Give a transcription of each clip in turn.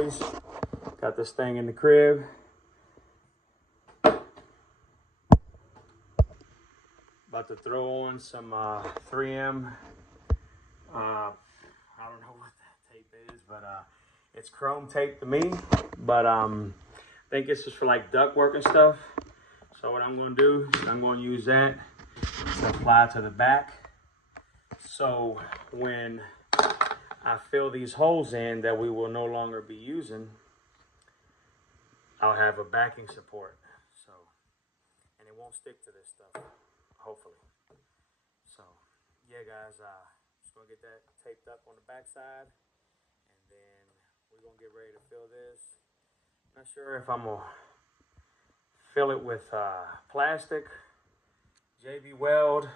boys. Got this thing in the crib. About to throw on some 3M. I don't know what that tape is, but it's chrome tape to me. But I think it's just for like duct work and stuff. So what I'm going to do is I'm going to use that to apply to the back. So when I fill these holes in that we will no longer be using, I'll have a backing support. So, and it won't stick to this stuff, hopefully. So, yeah, guys, just gonna get that taped up on the back side, and then we're gonna get ready to fill this. Not sure if I'm gonna fill it with plastic, JB Weld,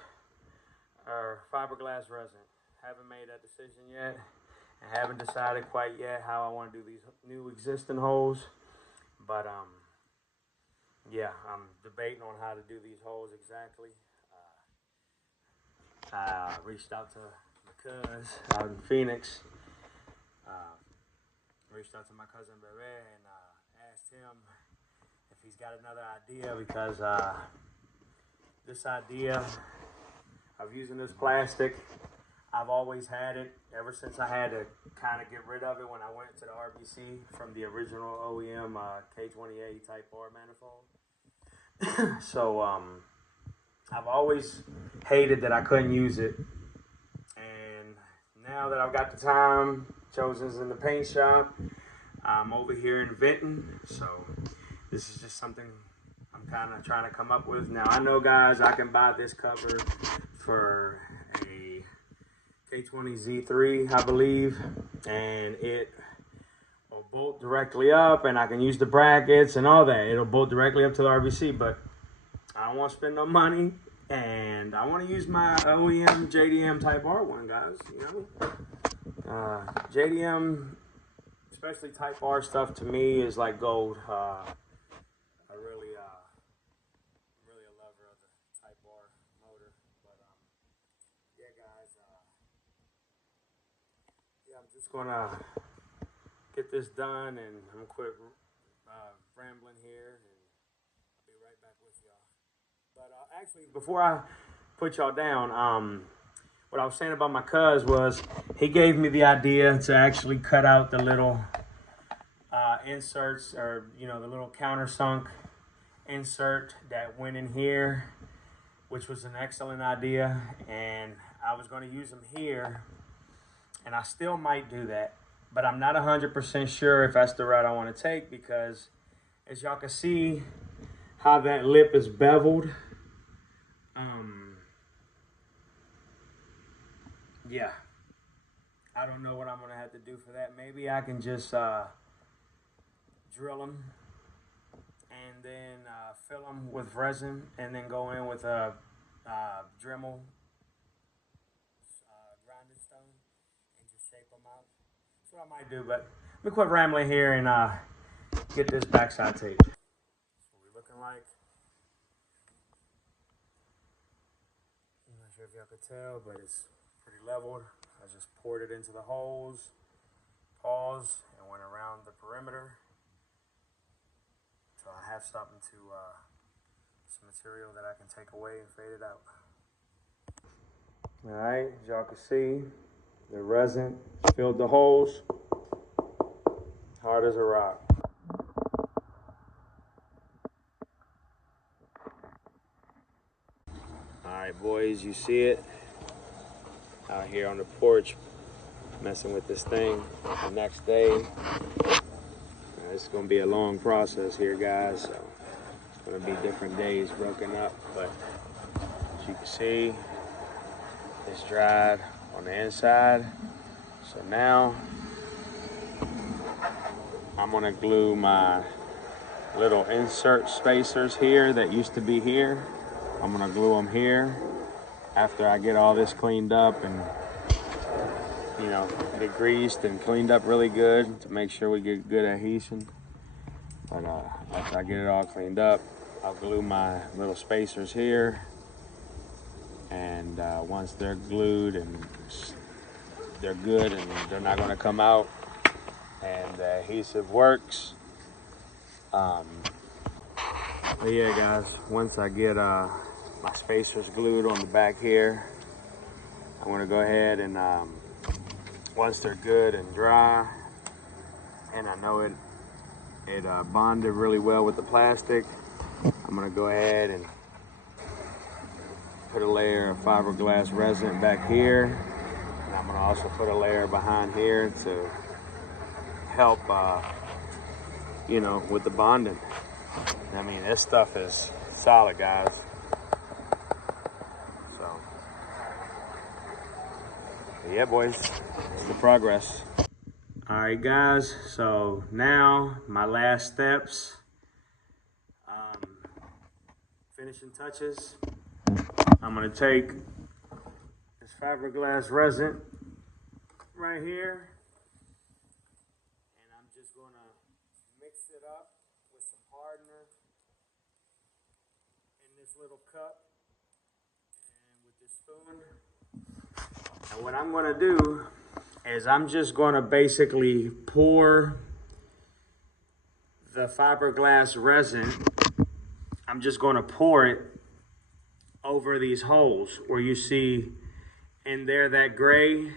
or fiberglass resin. Haven't made that decision yet. I haven't decided quite yet how I want to do these new existing holes. But yeah, I'm debating on how to do these holes exactly. I reached out to my cousin out in Phoenix. Reached out to my cousin Bebe and asked him if he's got another idea, because this idea of using this plastic, I've always had it ever since I had to kind of get rid of it when I went to the RBC from the original OEM K20A Type R manifold. So I've always hated that I couldn't use it. And now that I've got the time, Chosen's in the paint shop, I'm over here in Vinton. So this is just something I'm kind of trying to come up with. Now I know, guys, I can buy this cover for a K20Z3, I believe, and it will bolt directly up, and I can use the brackets and all that. It'll bolt directly up to the RBC, but I don't want to spend no money, and I want to use my OEM Jdm Type R one, guys. You know, JDM, especially Type R stuff, to me is like gold. I really a lover of the Type R motor, but yeah, guys. Yeah, I'm just gonna get this done, and I'm gonna quit rambling here, and I'll be right back with y'all. But actually, before I put y'all down, what I was saying about my cuz was he gave me the idea to actually cut out the little inserts, or you know, the little countersunk insert that went in here, which was an excellent idea, and I was going to use them here. And I still might do that, but I'm not 100% sure if that's the route I want to take, because as y'all can see how that lip is beveled. Yeah, I don't know what I'm going to have to do for that. Maybe I can just drill them and then fill them with resin, and then go in with a Dremel grinding stone and just shape them out. That's what I might do, but let me quit rambling here and get this backside tape. That's what we're looking like. I'm not sure if y'all could tell, but it's pretty leveled. I just poured it into the holes, paused, and went around the perimeter until I have something to some material that I can take away and fade it out. All right, as y'all can see, the resin filled the holes, hard as a rock. All right, boys, you see it out here on the porch, messing with this thing. The next day, it's gonna be a long process here, guys. So it's gonna be different days broken up, but as you can see, it's dried on the inside. So now I'm gonna glue my little insert spacers here that used to be here. I'm gonna glue them here after I get all this cleaned up and, you know, get greased and cleaned up really good to make sure we get good adhesion. But after I get it all cleaned up, I'll glue my little spacers here. And once they're glued and they're good and they're not going to come out, and the adhesive works. But yeah, guys, once I get my spacers glued on the back here, I'm gonna go ahead and once they're good and dry, and I know it bonded really well with the plastic, I'm gonna go ahead and put a layer of fiberglass resin back here, and I'm gonna also put a layer behind here to help, you know, with the bonding. I mean, this stuff is solid, guys. So, yeah, boys, it's the progress. All right, guys, so now my last steps, finishing touches. I'm gonna take this fiberglass resin right here, and I'm just gonna mix it up with some hardener in this little cup and with this spoon. And what I'm gonna do is I'm just gonna basically pour the fiberglass resin, I'm just gonna pour it over these holes where you see in there that gray,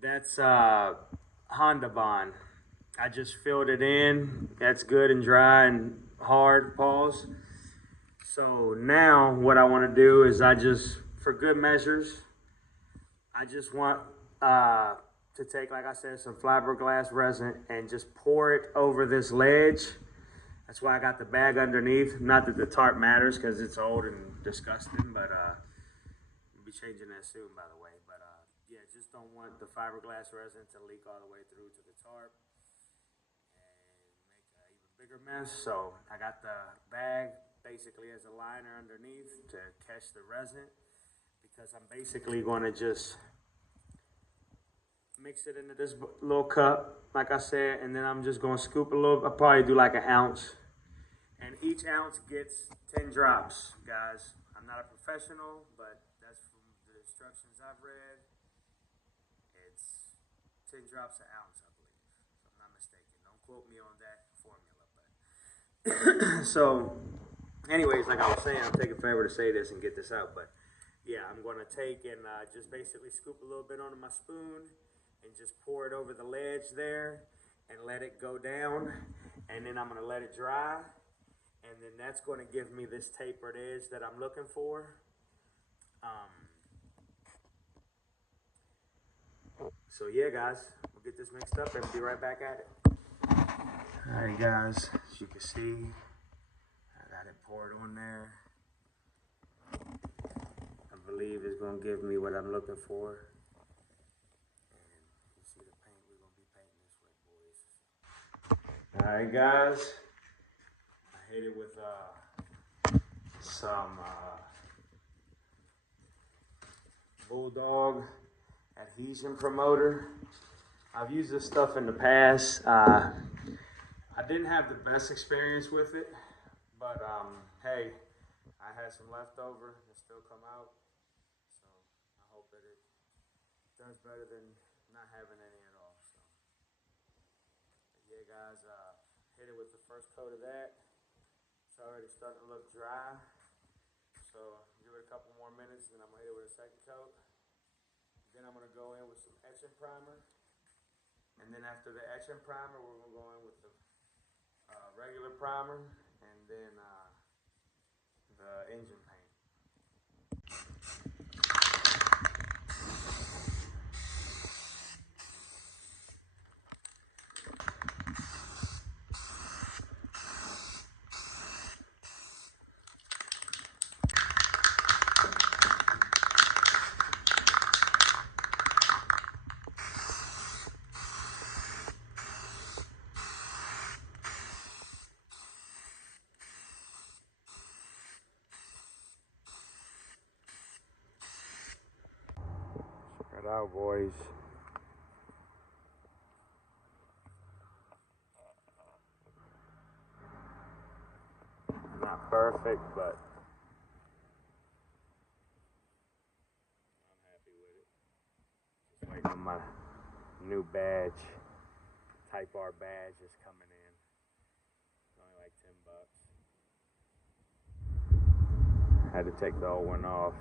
that's Honda Bond. I just filled it in. That's good and dry and hard, pause. So now what I want to do is I just, for good measures, I just want to take, like I said, some fiberglass resin and just pour it over this ledge. That's why I got the bag underneath. Not that the tarp matters because it's old and disgusting, but we'll be changing that soon, by the way. But yeah, just don't want the fiberglass resin to leak all the way through to the tarp and make an even bigger mess. So I got the bag basically as a liner underneath to catch the resin, because I'm basically going to just mix it into this little cup, like I said, and then I'm just going to scoop a little. I'll probably do like an ounce, and each ounce gets 10 drops, guys. I'm not a professional, but that's from the instructions I've read. It's 10 drops an ounce, I believe, if I'm not mistaken. Don't quote me on that formula, but so anyways, like I was saying, I'm taking forever to say this and get this out, but yeah, I'm going to take and just basically scoop a little bit onto my spoon and just pour it over the ledge there and let it go down, and then I'm going to let it dry, and then that's going to give me this tapered edge that I'm looking for. So yeah, guys, we'll get this mixed up and be right back at it. All right, guys, as you can see, I got it poured on there. I believe it's going to give me what I'm looking for. All right, guys, I hit it with some Bulldog adhesion promoter. I've used this stuff in the past. I didn't have the best experience with it, but hey, I had some leftover that still come out, so I hope that it does better than not having any at all. So yeah, guys, hit it with the first coat of that. It's already starting to look dry, so give it a couple more minutes, and I'm gonna hit it with a second coat. Then I'm gonna go in with some etching primer, and then after the etching primer, we're gonna go in with the regular primer, and then the engine paint. Check it out, boys. Not perfect, but I'm happy with it. Just waiting on my new badge Type R badge is coming in. It's only like $10. Had to take the old one off.